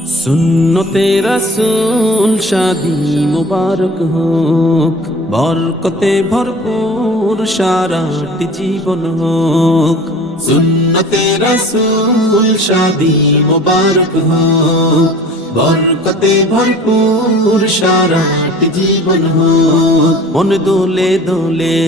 সুন্নতে রাসূল শাদি মুবারক হোক, বরকতে ভরপুর সারাটি জীবন হোক। সুন্নতে রাসূল শাদি মুবারক হোক, বরকতে ভরপুর সারাটি জীবন হোক। মন দোলে দোলে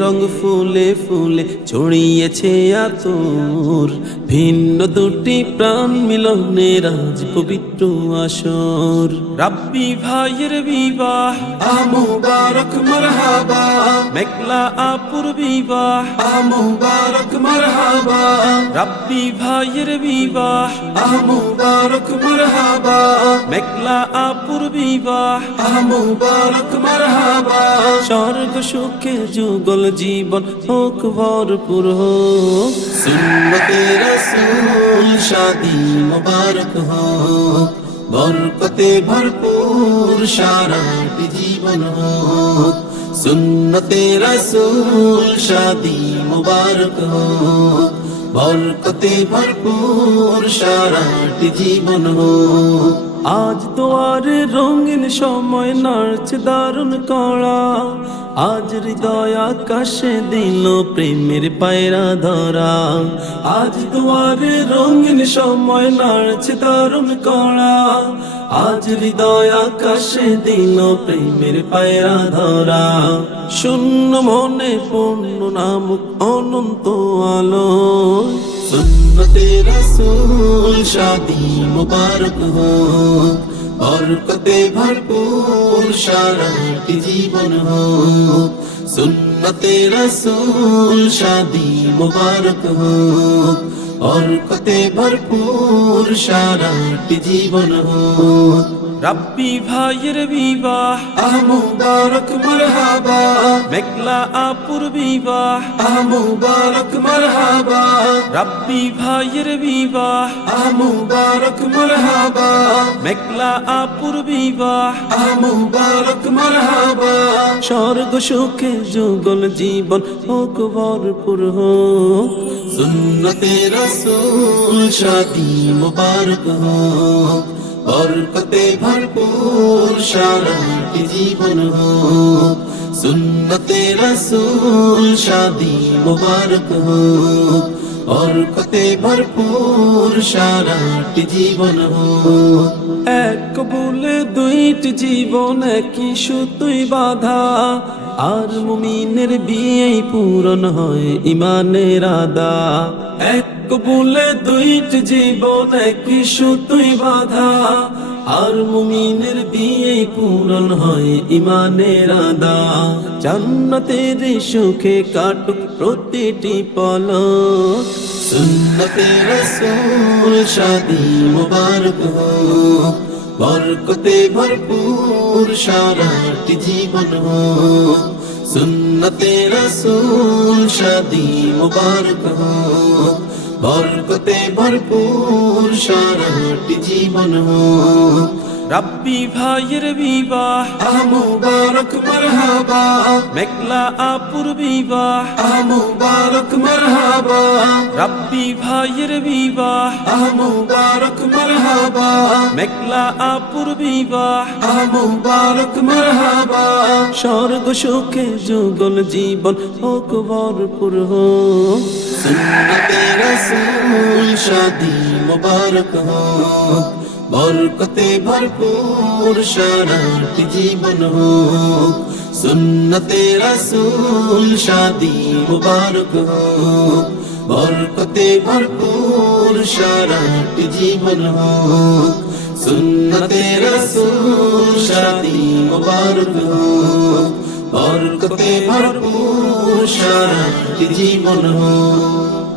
রং ফুলে ফুলে ছড়িয়েছে আতর, ভিন্ন দুটি প্রাণ মিলনের আজ পবিত্র আসর। রাব্বি ভাইয়ের বিবাহ মুবারক মারহাবা, মেঘলা আপুর বিবাহ মুবারক মারহাবা। রাব্বি ভাইয়ের বিবাহ মুবারক মারহাবা, মেঘলা আপুর বিবাহ মুবারক মারহাবা। স্বর্গ সুখে যুগল জীবন হোক ভরপুর হোক। সুন্নতে রাসূল শাদি মুবারক হোক, বরকতে ভরপুর সারাটি জীবন হোক। সুন্নতে রাসূল শাদি মুবারক হোক, বরকতে ভরপুর সারাটি জীবন হোক। আজ দুয়ারে রঙিন সময় নাড়ছে দারুণ কড়া, আজ হৃদয় আকাশে দিল প্রেমের পায়রা ধরা। আজ দুয়ারে রঙিন সময় নাড়ছে দারুণ কড়া, আজ হৃদয় আকাশে দিল প্রেমের পায়রা ধরা। শূন্য মনে পূর্ণ নামক অনন্ত আলো, সুন্নতে রাসূল শাদি মুবারক হোক, বরকতে ভরপুর সারাটি জীবন হোক। সুন্নতে রাসূল শাদি মুবারক হোক, বরকতে ভরপুর সারাটি জীবন হোক। রাব্বি ভাইয়ের বিবাহ মুবারক মারহাবা, মেঘলা আপুর বিবাহ মুবারক মারহাবা। রাব্বি ভাইয়ের বিবাহ মুবারক মারহাবা, মেঘলা আপুর বিবাহ মুবারক মারহাবা। স্বর্গ সুখে যুগল জীবন হোক ভরপুর হোক। সুন্নতে রাসূল শাদি মুবারক হোক, বরকতে ভরপুর সারাটি জীবন হোক। সুন্নতে রাসূল শাদি মুবারক হোক, বরকতে ভরপুর সারাটি জীবন হোক। এক কবুলে দুইটি জীবন একই সুতোয় বাঁধা, আর মুমিনের বিয়ে পূরণ হয় ইমানের আদা। এক কবুলে দুইটি জীবন একই সুতোয় বাঁধা, আর মুমিনের বিয়ে পূরণ হয় ইমানের আদা। জান্নাতের সুখে কাটুক প্রতিটি পলক, সুন্নতে রাসূল শাদি মুবারক হোক, বরকতে ভরপুর সারাটি জীবন হোক। সুন্নতে রাসূল শাদি মুবারক হোক, বরকতে ভরপুর সারাটি জীবন হোক। রাব্বি ভাইয়ের বিবাহ মুবারক মারহাবা, মেঘলা আপুর বিবাহ মুবারক মারহাবা। রাব্বি ভাইয়ের বিবাহ মুবারক মারহাবা, মেঘলা আপুর বিবাহ মুবারক মারহাবা। স্বর্গ সুখে যুগল জীবন হোক ভরপুর হোক। সুন্নতে রাসূল শাদি মুবারক হোক, বরকতে ভরপুর সারাটি জীবন হোক। সুন্নতে রাসূল শাদি মুবারক হোক, বরকতে ভরপুর সারাটি জীবন হোক। সুন্নতে রাসূল শাদি মুবারক হোক, বরকতে ভরপুর সারাটি জীবন হোক।